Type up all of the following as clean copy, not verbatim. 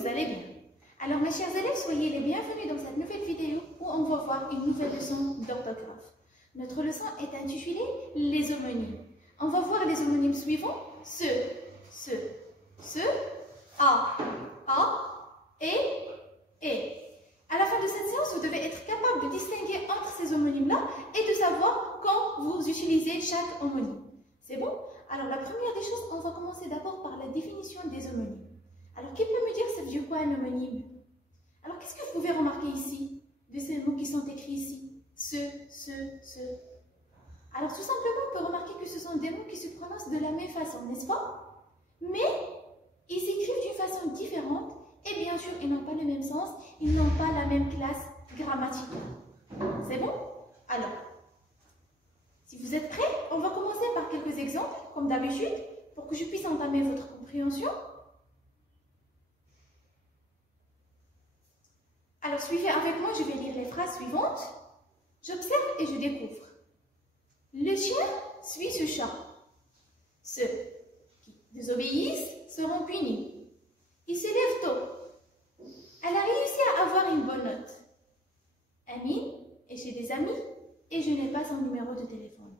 vous allez bien. Alors mes chers élèves, soyez les bienvenus dans cette nouvelle vidéo où on va voir une nouvelle leçon d'orthographe. Notre leçon est intitulée les homonymes. On va voir les homonymes suivants, ce, a, et. À la fin de cette séance, vous devez être capable de distinguer entre ces homonymes-là et de savoir quand vous utilisez chaque homonyme. C'est bon? Alors la première des choses, on va commencer d'abord par la définition des homonymes. Alors qui peut me dire ça veut dire quoi un homonyme? Alors qu'est-ce que vous pouvez remarquer ici, de ces mots qui sont écrits ici? Ce. Alors tout simplement, on peut remarquer que ce sont des mots qui se prononcent de la même façon, n'est-ce pas? Mais ils s'écrivent d'une façon différente et bien sûr, ils n'ont pas le même sens, ils n'ont pas la même classe grammaticale. C'est bon? Alors, si vous êtes prêts, on va commencer par quelques exemples, comme d'habitude, pour que je puisse entamer votre compréhension. Alors, suivez avec moi, je vais lire les phrases suivantes. J'observe et je découvre. Le chien suit ce chat. Ceux qui désobéissent seront punis. Il se lève tôt. Elle a réussi à avoir une bonne note. Amine est chez des amis et je n'ai pas son numéro de téléphone.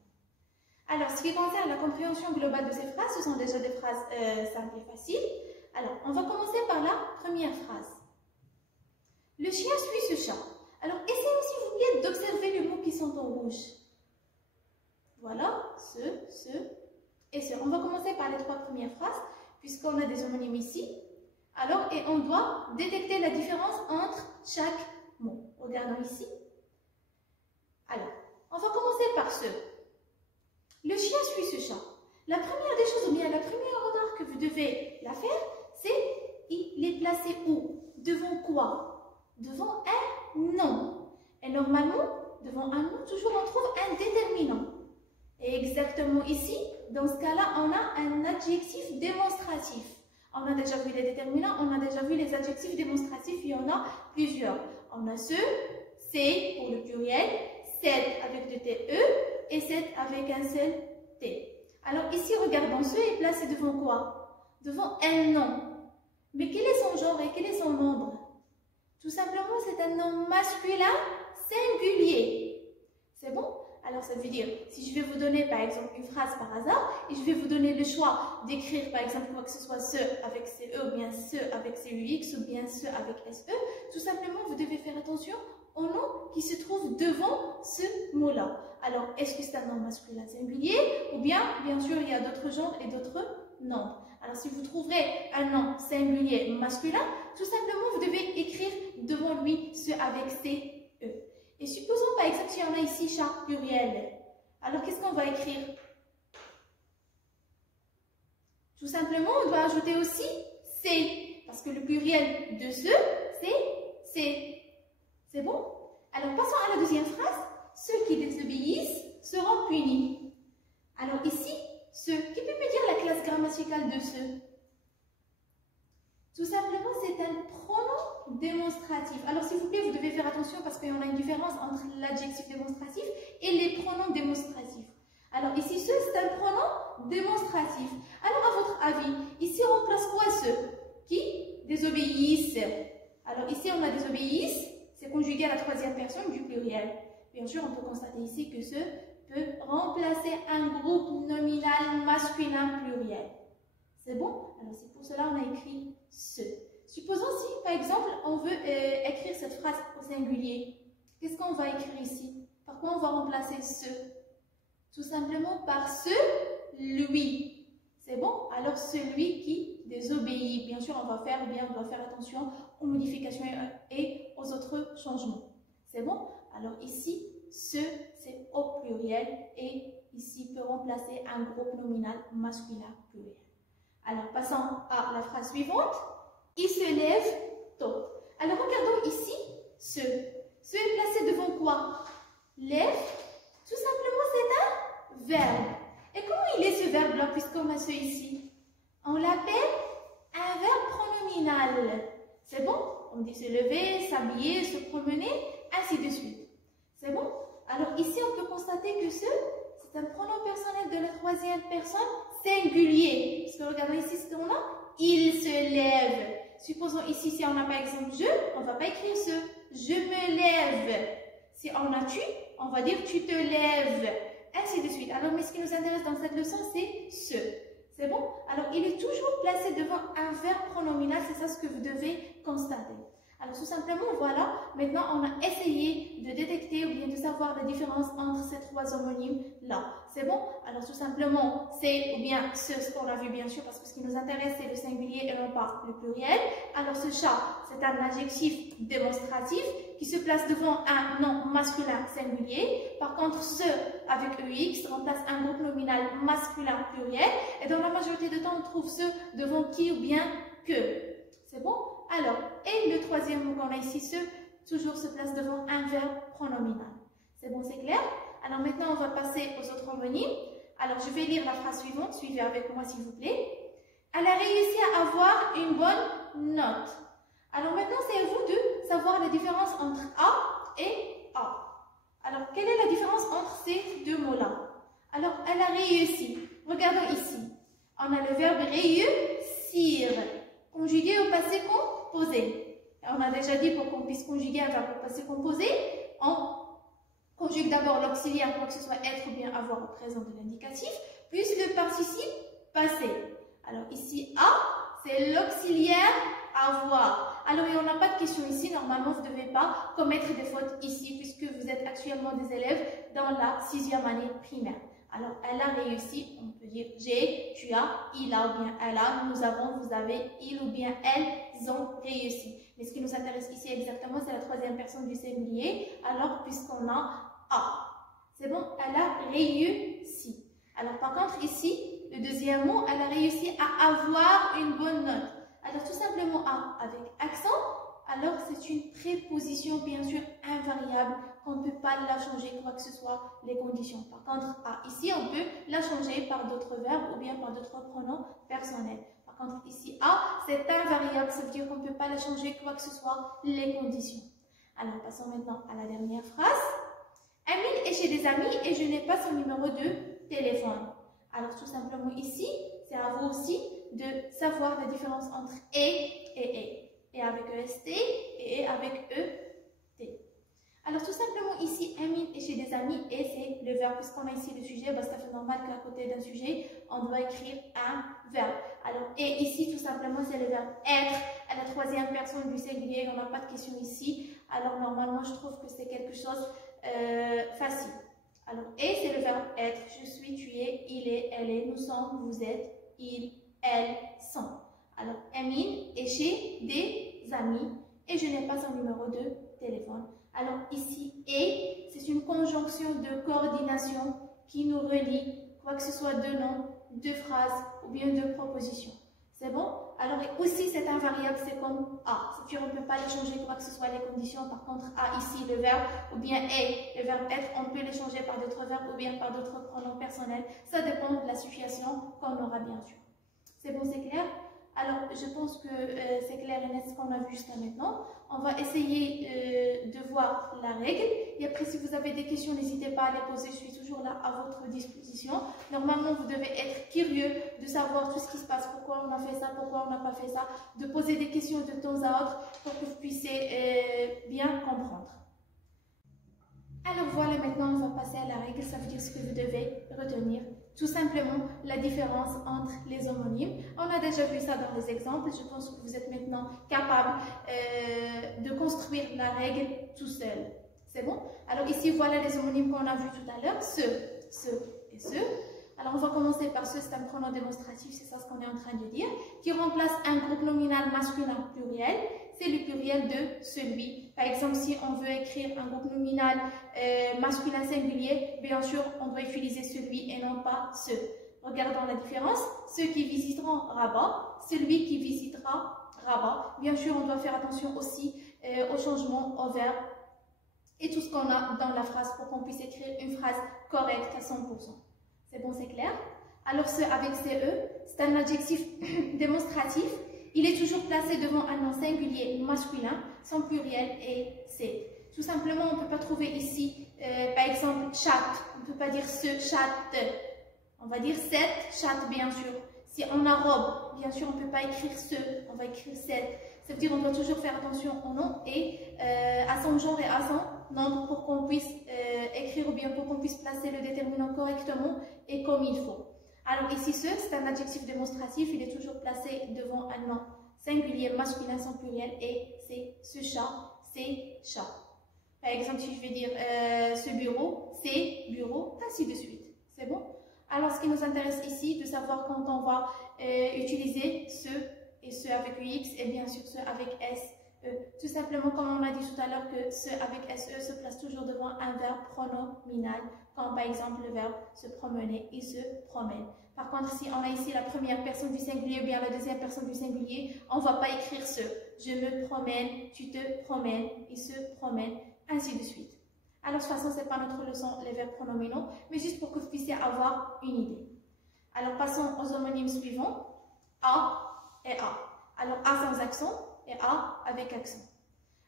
Alors, ce qui concerne la compréhension globale de ces phrases, ce sont déjà des phrases simples et faciles. Alors, on va commencer par la première phrase. Le chien suit ce chat. Alors, essayez s'il vous plaît d'observer les mots qui sont en rouge. Voilà, ce et ce. On va commencer par les trois premières phrases, puisqu'on a des homonymes ici. Alors, et on doit détecter la différence entre chaque mot. Regardons ici. Alors, on va commencer par ce. Le chien suit ce chat. La première des choses, ou bien la première remarque que vous devez la faire, c'est il est placé où? Devant quoi? Devant un nom. Et normalement, devant un nom, toujours on trouve un déterminant. Et exactement ici, dans ce cas-là, on a un adjectif démonstratif. On a déjà vu les déterminants, on a déjà vu les adjectifs démonstratifs, il y en a plusieurs. On a ce, c'est pour le pluriel, cette avec deux TE et cette avec un seul T. Alors ici, regardons, ce est placé devant quoi? Devant un nom. Mais quel est son genre et quel est son nombre? Tout simplement, c'est un nom masculin singulier. C'est bon? Alors ça veut dire, si je vais vous donner par exemple une phrase par hasard et je vais vous donner le choix d'écrire par exemple quoi que ce soit ce avec CE ou bien ce avec CUX ou bien ce avec SE, tout simplement vous devez faire attention au nom qui se trouve devant ce mot-là. Alors est-ce que c'est un nom masculin singulier ou bien sûr il y a d'autres genres et d'autres nombres. Alors si vous trouverez un nom singulier masculin, tout simplement vous devez écrire devant lui ce avec CE. Et supposons par exemple s'il y en a ici chat pluriel. Alors qu'est-ce qu'on va écrire? Tout simplement on doit ajouter aussi C. Parce que le pluriel de ce, c'est C. C'est bon? Alors passons à la deuxième phrase. Ceux qui désobéissent seront punis. Alors ici, ce, qui peut me dire la classe grammaticale de ce? Tout simplement, c'est un pronom démonstratif. Alors, s'il vous plaît, vous devez faire attention parce qu'il y en a une différence entre l'adjectif démonstratif et les pronoms démonstratifs. Alors, ici, ce, c'est un pronom démonstratif. Alors, à votre avis, ici, on remplace quoi ce? Qui désobéissent. Alors, ici, on a désobéissent, c'est conjugué à la troisième personne du pluriel. Bien sûr, on peut constater ici que ce peut remplacer un groupe nominal masculin pluriel. C'est bon? Alors, c'est pour cela qu'on a écrit ce. Supposons si, par exemple, on veut écrire cette phrase au singulier. Qu'est-ce qu'on va écrire ici? Par quoi on va remplacer ce? Tout simplement par ce, lui. C'est bon? Alors, celui qui désobéit. Bien sûr, on doit faire attention aux modifications et aux autres changements. C'est bon? Alors, ici, ce, c'est au pluriel et ici peut remplacer un groupe nominal masculin pluriel. Alors, passons à la phrase suivante. Il se lève tôt. Alors, regardons ici, ce. Ce est placé devant quoi? Lève. Tout simplement, c'est un verbe. Et comment il est ce verbe-là, puisqu'on a ce ici? On l'appelle un verbe pronominal. C'est bon? On dit se lever, s'habiller, se promener, ainsi de suite. C'est bon? Alors, ici, on peut constater que ce, c'est un pronom personnel de la troisième personne singulier. Parce que regardez ici ce qu'on a. Il se lève. Supposons ici, si on a par exemple je, on ne va pas écrire ce. Je me lève. Si on a tu, on va dire tu te lèves. Ainsi de suite. Alors, mais ce qui nous intéresse dans cette leçon, c'est ce. C'est bon? Alors, il est toujours placé devant un verbe pronominal. C'est ça ce que vous devez constater. Alors, tout simplement, voilà. Maintenant, on a essayé de détecter ou bien de savoir la différence entre ces trois homonymes-là. C'est bon? Alors, tout simplement, c'est ou bien ce qu'on a vu, bien sûr, parce que ce qui nous intéresse, c'est le singulier et non pas le pluriel. Alors, ce chat, c'est un adjectif démonstratif qui se place devant un nom masculin singulier. Par contre, ce avec EX remplace un groupe nominal masculin pluriel. Et dans la majorité du temps, on trouve ce devant qui ou bien que. C'est bon? Alors, et le troisième mot qu'on a ici, ce, toujours se place devant un verbe pronominal. C'est bon, c'est clair? Alors maintenant, on va passer aux autres homonymes. Alors, je vais lire la phrase suivante. Suivez avec moi, s'il vous plaît. Elle a réussi à avoir une bonne note. Alors maintenant, c'est à vous de savoir la différence entre A et A. Alors, quelle est la différence entre ces deux mots-là? Alors, elle a réussi. Regardons ici. On a le verbe réussir, conjugué au passé composé. On a déjà dit pour qu'on puisse conjuguer un verbe au passé composé, on conjugue d'abord l'auxiliaire pour que ce soit être ou bien avoir au présent de l'indicatif, plus le participe passé. Alors ici, A, c'est l'auxiliaire avoir. Alors, il n'y en a pas de question ici. Normalement, vous ne devez pas commettre des fautes ici puisque vous êtes actuellement des élèves dans la 6e année primaire. Alors, elle a réussi, on peut dire j'ai, tu as, il a ou bien elle a, nous avons, vous avez, il ou bien elles ont réussi. Mais ce qui nous intéresse ici exactement, c'est la troisième personne du singulier. Alors, puisqu'on a A. C'est bon, elle a réussi. Alors, par contre, ici, le deuxième mot, elle a réussi à avoir une bonne note. Alors, tout simplement A avec accent. Alors, c'est une préposition, bien sûr, invariable, qu'on ne peut pas la changer, quoi que ce soit, les conditions. Par contre, A, ici, on peut la changer par d'autres verbes ou bien par d'autres pronoms personnels. Par contre, ici, A, c'est invariable, ça veut dire qu'on ne peut pas la changer, quoi que ce soit, les conditions. Alors, passons maintenant à la dernière phrase. Amine est chez des amis et je n'ai pas son numéro de téléphone. Alors, tout simplement, ici, c'est à vous aussi de savoir la différence entre et. Et avec EST et avec ET. Alors tout simplement ici, Amine est chez des amis et c'est le verbe. Puisqu'on a ici le sujet, bah, c'est tout à fait normal qu'à côté d'un sujet, on doit écrire un verbe. Alors, et ici, tout simplement, c'est le verbe être à la troisième personne du singulier. On n'a pas de question ici. Alors normalement, je trouve que c'est quelque chose facile. Alors, et c'est le verbe être. Je suis, tu es, il est, elle est, nous sommes, vous êtes, ils, elles sont. Alors, Amine est chez des amis et je n'ai pas son numéro de téléphone. Alors, ici, et, c'est une conjonction de coordination qui nous relie, quoi que ce soit de noms, de phrases ou bien de propositions. C'est bon? Alors, aussi, c'est invariable, c'est comme A. C'est-à-dire, on ne peut pas les changer, quoi que ce soit les conditions. Par contre, A, ici, le verbe, ou bien est, le verbe être, on peut les changer par d'autres verbes ou bien par d'autres pronoms personnels. Ça dépend de la situation qu'on aura, bien sûr. C'est bon, c'est clair? Alors, je pense que c'est clair et net ce qu'on a vu jusqu'à maintenant. On va essayer de voir la règle. Et après, si vous avez des questions, n'hésitez pas à les poser. Je suis toujours là à votre disposition. Normalement, vous devez être curieux de savoir tout ce qui se passe. Pourquoi on a fait ça, pourquoi on n'a pas fait ça. De poser des questions de temps à autre pour que vous puissiez bien comprendre. Alors voilà, maintenant on va passer à la règle. Ça veut dire ce que vous devez retenir. Tout simplement la différence entre les homonymes. On a déjà vu ça dans les exemples. Je pense que vous êtes maintenant capable de construire la règle tout seul. C'est bon? Alors ici, voilà les homonymes qu'on a vus tout à l'heure. Ce et ce. Alors on va commencer par ce, c'est un pronom démonstratif, c'est ça ce qu'on est en train de dire, qui remplace un groupe nominal masculin pluriel. C'est le pluriel de celui. Par exemple, si on veut écrire un groupe nominal masculin singulier, bien sûr, on doit utiliser celui et non pas ce. Regardons la différence. Ceux qui visiteront Rabat, celui qui visitera Rabat. Bien sûr, on doit faire attention aussi au changement au verbe et tout ce qu'on a dans la phrase pour qu'on puisse écrire une phrase correcte à 100%. C'est bon, c'est clair? Alors, ce avec CE, c'est un adjectif démonstratif. Il est toujours placé devant un nom singulier masculin, son pluriel est c'est. Tout simplement, on ne peut pas trouver ici, par exemple, chatte. On ne peut pas dire ce chatte. On va dire cette chatte, bien sûr. Si on a robe, bien sûr, on ne peut pas écrire ce, on va écrire cette. Ça veut dire qu'on doit toujours faire attention au nom et à son genre et à son nombre pour qu'on puisse écrire ou bien pour qu'on puisse placer le déterminant correctement et comme il faut. Alors ici, ce, c'est un adjectif démonstratif, il est toujours placé devant un nom singulier, masculin sans pluriel et c'est ce chat, c'est chat. Par exemple, si je vais dire ce bureau, c'est bureau, ainsi de suite. C'est bon? Alors, ce qui nous intéresse ici, de savoir quand on va utiliser ce et ce avec UX et bien sûr ce avec SE. Tout simplement, comme on a dit tout à l'heure, que ce avec SE se place toujours devant un verbe pronominal, comme par exemple le verbe se promener, il se promène. Par contre, si on a ici la première personne du singulier ou bien la deuxième personne du singulier, on ne va pas écrire ce. Je me promène, tu te promènes, il se promène, ainsi de suite. Alors, de toute façon, ce n'est pas notre leçon, les verbes pronominaux, mais juste pour que vous puissiez avoir une idée. Alors, passons aux homonymes suivants, A et A. Alors, A sans accent et A avec accent.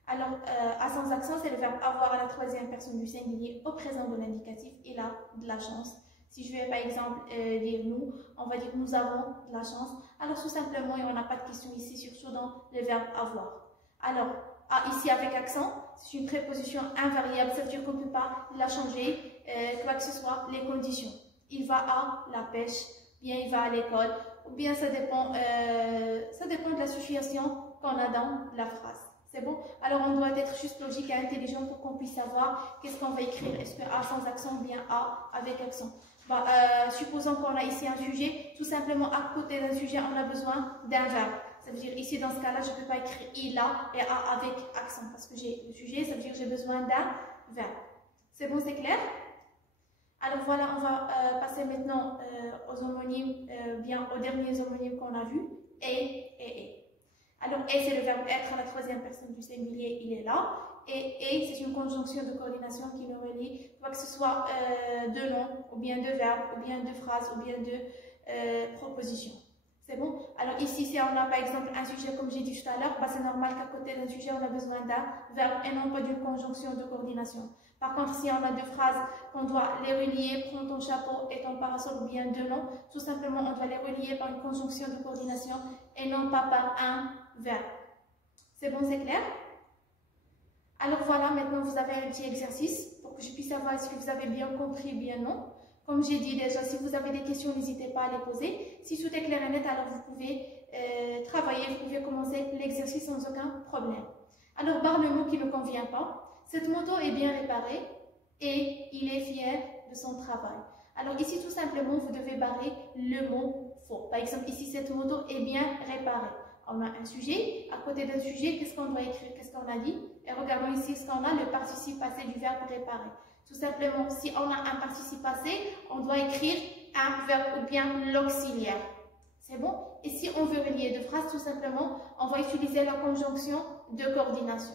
Alors, A sans accent, c'est le verbe avoir à la troisième personne du singulier au présent de l'indicatif. Il a de la chance. Si je vais par exemple dire nous, on va dire nous avons de la chance. Alors, tout simplement, il n'y en a pas de question ici, surtout dans le verbe avoir. Alors, A ici avec accent, c'est une préposition invariable, ça veut dire qu'on ne peut pas la changer, quoi que ce soit, les conditions. Il va à la pêche, bien il va à l'école, ou bien ça dépend de la situation qu'on a dans la phrase. C'est bon? Alors on doit être juste logique et intelligent pour qu'on puisse savoir qu'est-ce qu'on va écrire. Est-ce que A sans accent ou bien A avec accent? Supposons qu'on a ici un sujet, tout simplement à côté d'un sujet, on a besoin d'un verbe. Ça veut dire ici dans ce cas-là, je ne peux pas écrire il a et a avec accent parce que j'ai le sujet, ça veut dire que j'ai besoin d'un verbe. C'est bon, c'est clair? Alors voilà, on va passer maintenant aux homonymes, bien aux derniers homonymes qu'on a vus, et. Alors, et c'est le verbe être à la troisième personne du singulier, il est là. Et c'est une conjonction de coordination qui nous relie, quoi que ce soit de noms, ou bien de verbes, ou bien de phrases, ou bien de propositions. C'est bon? Alors ici, si on a par exemple un sujet, comme j'ai dit tout à l'heure, c'est normal qu'à côté d'un sujet, on a besoin d'un verbe et non pas d'une conjonction de coordination. Par contre, si on a deux phrases qu'on doit les relier, prends ton chapeau et ton parasol ou bien deux noms, tout simplement, on doit les relier par une conjonction de coordination et non pas par un verbe. C'est bon, c'est clair? Alors voilà, maintenant vous avez un petit exercice pour que je puisse savoir si vous avez bien compris ou bien non. Comme j'ai dit déjà, si vous avez des questions, n'hésitez pas à les poser. Si tout est clair et net, alors vous pouvez travailler, vous pouvez commencer l'exercice sans aucun problème. Alors, barre le mot qui ne convient pas. Cette moto est bien réparée et il est fier de son travail. Alors ici, tout simplement, vous devez barrer le mot faux. Par exemple, ici, cette moto est bien réparée. On a un sujet. À côté d'un sujet, qu'est-ce qu'on doit écrire? Qu'est-ce qu'on a dit? Et regardons ici ce qu'on a, le participe passé du verbe réparer. Tout simplement, si on a un participe passé, on doit écrire un verbe ou bien l'auxiliaire. C'est bon? Et si on veut relier deux phrases, tout simplement, on va utiliser la conjonction de coordination.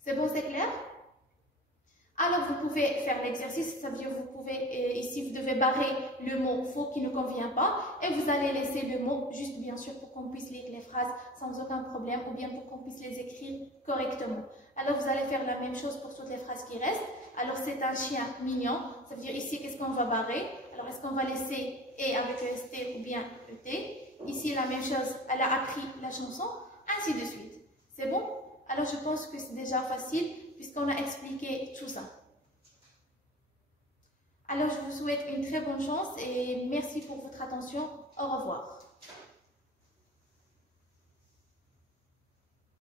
C'est bon, c'est clair? Alors, vous pouvez faire l'exercice, ça veut dire vous pouvez, ici, vous devez barrer le mot faux qui ne convient pas et vous allez laisser le mot juste, bien sûr, pour qu'on puisse lire les phrases sans aucun problème ou bien pour qu'on puisse les écrire correctement. Alors, vous allez faire la même chose pour toutes les phrases qui restent. Alors, c'est un chien mignon, ça veut dire ici, qu'est-ce qu'on va barrer? Alors, est-ce qu'on va laisser et avec le ST ou bien le T? Ici, la même chose, elle a appris la chanson, ainsi de suite. C'est bon? Alors, je pense que c'est déjà facile puisqu'on a expliqué tout ça. Alors, je vous souhaite une très bonne chance et merci pour votre attention. Au revoir.